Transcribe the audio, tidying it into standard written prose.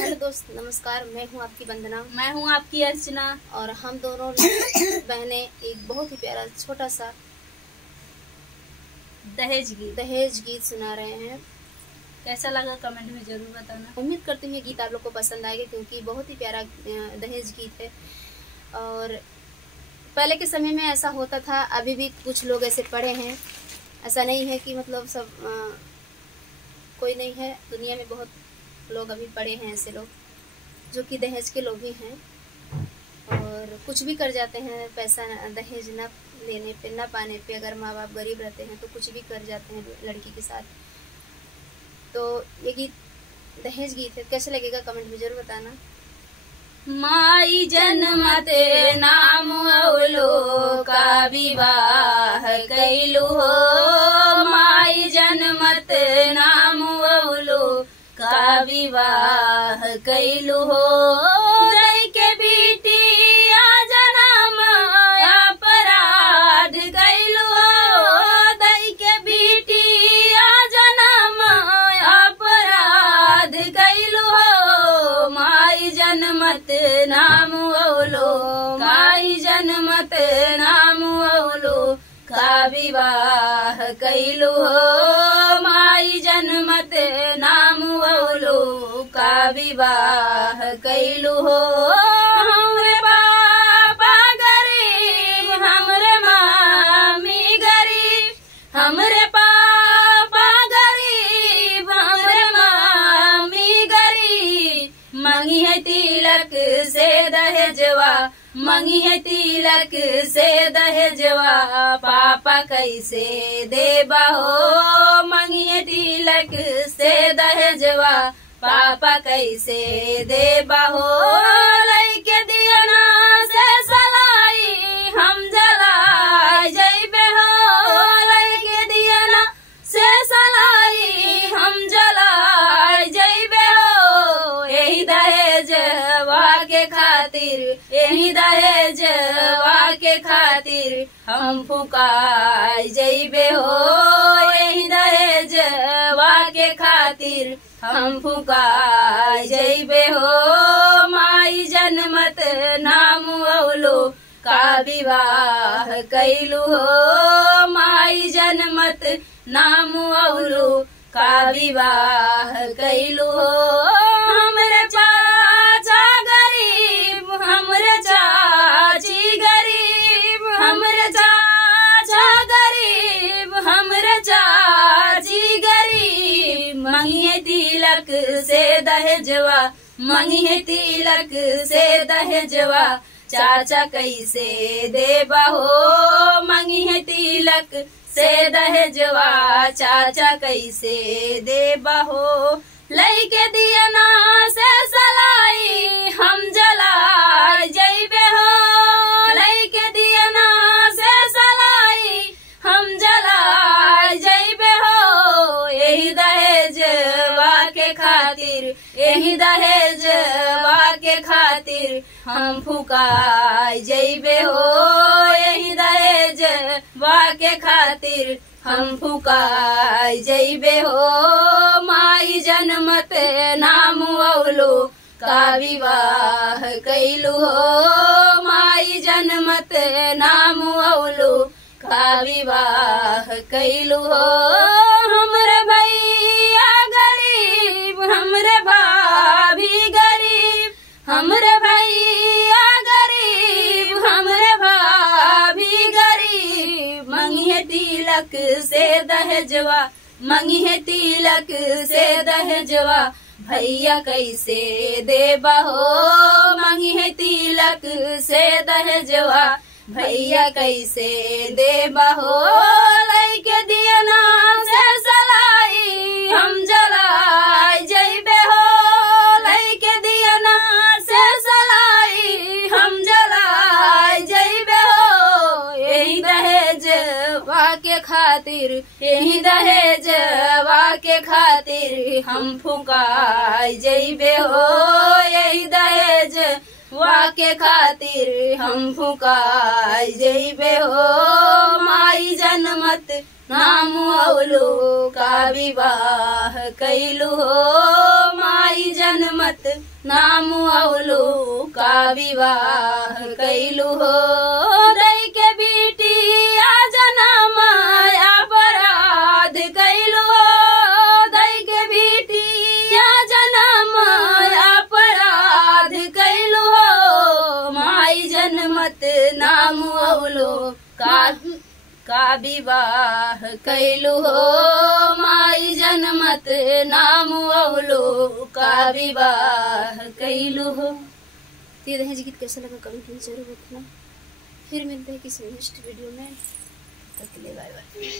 Hello दोस्त, नमस्कार। मैं हूँ आपकी वंदना। मैं हूँ आपकी अर्चना। और हम दोनों बहनें एक बहुत ही प्यारा छोटा सा दहेज गीत सुना रहे हैं। कैसा लगा कमेंट में जरूर बताना। उम्मीद करती हूँ ये गीत आप लोग को पसंद आएगा, क्योंकि बहुत ही प्यारा दहेज गीत है। और पहले के समय में ऐसा होता था, अभी भी कुछ लोग ऐसे पड़े हैं। ऐसा नहीं है कि मतलब सब कोई नहीं है, दुनिया में बहुत लोग अभी पड़े हैं ऐसे लोग जो कि दहेज के लोग ही हैं और कुछ भी कर जाते हैं। पैसा दहेज न लेने पे, न पाने पे, अगर माँ बाप गरीब रहते हैं तो कुछ भी कर जाते हैं लड़की के साथ। तो ये गीत दहेज गीत है, कैसे लगेगा कमेंट में जरूर बताना। माई जन्मत नाम औलो का विवाह कैलू हो, माई जन्मत नाम औलो का विवाह कैलू हो। दई के बेटी आ जन्म अपराध कैलू हो, दई के बेटी आ जन्म अपराध कैलू हो। माई जन्मत नाम औलो, काई जन्मत नाम औलो का विवाह कैलू हो, माई जन्मत नाम औलो का विवाह कैलू हो। हमरे बाबा गरीब, हमरे मामी गरीब, हमरे पापा गरीब, हमरे मामी गरीब। मंगी है तिलक से दहेजवा, मंगी है तिलक से दहेजवा, पापा कैसे देबा हो। मंगी है तिलक से दहेजवा, पापा कैसे देबा हो। लइके दियना से सलाई हम जलाई जइबे हो, लइके दियना से सलाई हम जलाई जइबे हो। यही दहेजवा के खातिर, यही दहेजवा के खातिर हम फुकाई जइबे हो, यही दहेजवा के खातिर हम फुकाई जइबे हो। माई जन्मत नाम औलो का विवाह कैलू हो, माई जन्मत नाम औलो का विवाह कैलू हो। हमरे चाचा गरीब, हमरे चाची गरीब, हमरे चाचा गरीब, हमरे चाची गरीब। मंगिए तिलक से दहेजवा, मंगिए तिलक से दहेजवा, चाचा कैसे देबा हो। मंगिए तिलक से दहेजवा, चाचा कैसे देबा हो। लइके दियना से सलाई हम जलाई जइबे हो, लइके दियना से सलाई हम जलाई जइबे हो। यही दहेजवा के खातिर, यही दहेजवा के खातिर हम फुकाई जइबे हो, यही दहेजवा के खातिर हम फुकाई जइबे हो। माई जन्मत नाम औलो का विवाह कैलू हो, माई जन्मत नाम औलो का विवाह कैलू हो। हमरे भैया गरीब, हमरे भाभी गरीब, हमरे भैया गरीब, हमरे भाभी गरीब। मंगिए तिलक से दहेजवा, मंगिए तिलक से दहेजवा, भैया कैसे देबा हो। मंगिए तिलक से दहेजवा, भैया कैसे देबा हो। लइके दियना से सलाई हम जलाई जइबे हो, लइके दियना से सलाई हम जलाई जइबे हो। यही दहेजवा के खातिर, यही दहेजवा के खातिर हम फुकाई जइबे हो, यही दहेजवा के खातिर हम फुकाई जइबे हो। माई जन्मत नाम औलो का विवाह कैलू हो, माई जन्मत नाम अवलो का विवाह कैलू हो दई के बिटिया जनम अपराध कैलू हो दई के बिटिया जनम अपराध कैलू हो माई जनमत नाम अवलो का विवाह कैलू हो माई जनमत नाम अवलो का विवाह कैलू हो। तो ये दहेज गीत कैसा लगा कमेंट में जरूर बताना। फिर मिलते हैं किसी नेक्स्ट वीडियो में, तब तक के लिए बाय बाय।